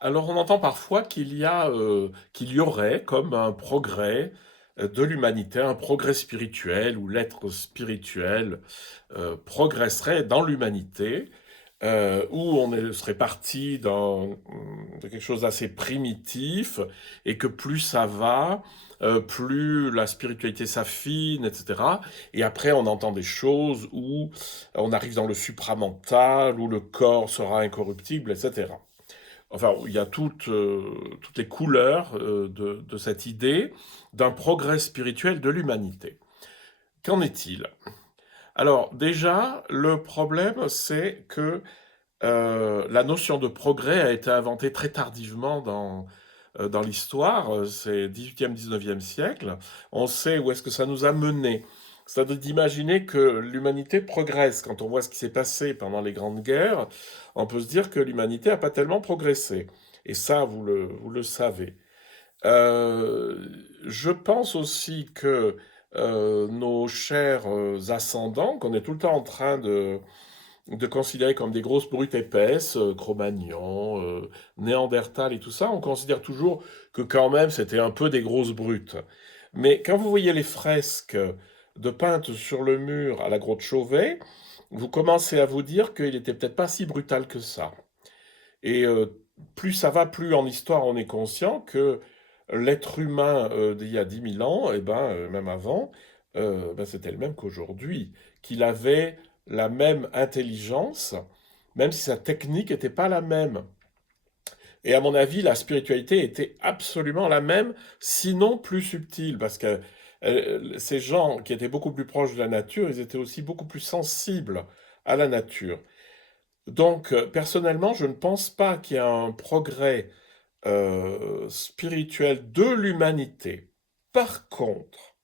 Alors, on entend parfois qu'il y aurait comme un progrès, de l'humanité, un progrès spirituel où l'être spirituel, progresserait dans l'humanité, où serait parti de quelque chose d'assez primitif et que plus ça va, plus la spiritualité s'affine et cetera et après on entend des choses où on arrive dans le supramental, où le corps sera incorruptible et cetera. Enfin, il y a toutes les couleurs de cette idée d'un progrès spirituel de l'humanité. Qu'en est-il? Alors déjà, le problème, c'est que la notion de progrès a été inventée très tardivement dans l'histoire, c'est 18e, 19e siècle. On sait où est-ce que ça nous a mené. C'est-à-dire d'imaginer que l'humanité progresse. Quand on voit ce qui s'est passé pendant les grandes guerres, on peut se dire que l'humanité n'a pas tellement progressé. Et ça, vous le savez. Je pense aussi que nos chers ascendants, qu'on est tout le temps en train de considérer comme des grosses brutes épaisses, Cro-Magnon, Néandertal et tout ça, on considère toujours que quand même c'était un peu des grosses brutes. Mais quand vous voyez les fresques de peintes sur le mur à la grotte Chauvet, vous commencez à vous dire qu'il était peut-être pas si brutal que ça. Et plus ça va, plus en histoire on est conscient que l'être humain d'il y a 10 000 ans, et ben, même avant, ben, c'était le même qu'aujourd'hui, qu'il avait la même intelligence, même si sa technique n'était pas la même. Et à mon avis, la spiritualité était absolument la même, sinon plus subtile, parce que ces gens qui étaient beaucoup plus proches de la nature, ils étaient aussi beaucoup plus sensibles à la nature. Donc, personnellement, je ne pense pas qu'il y ait un progrès spirituel de l'humanité. Par contre,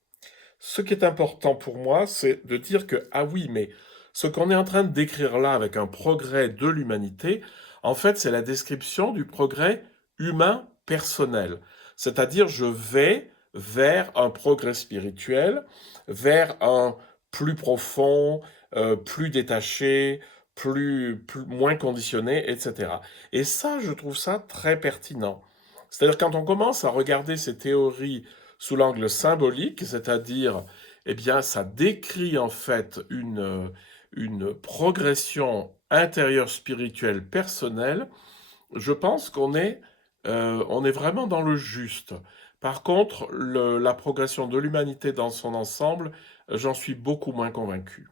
ce qui est important pour moi, c'est de dire que, ah oui, mais ce qu'on est en train de décrire là avec un progrès de l'humanité, en fait, c'est la description du progrès humain personnel. C'est-à-dire, je vais vers un progrès spirituel, vers un plus profond, plus détaché, moins conditionné, etc. Et ça, je trouve ça très pertinent. C'est-à-dire, quand on commence à regarder ces théories sous l'angle symbolique, c'est-à-dire, eh bien, ça décrit en fait une progression intérieure spirituelle personnelle. Je pense on est vraiment dans le juste. Par contre, la progression de l'humanité dans son ensemble, j'en suis beaucoup moins convaincu.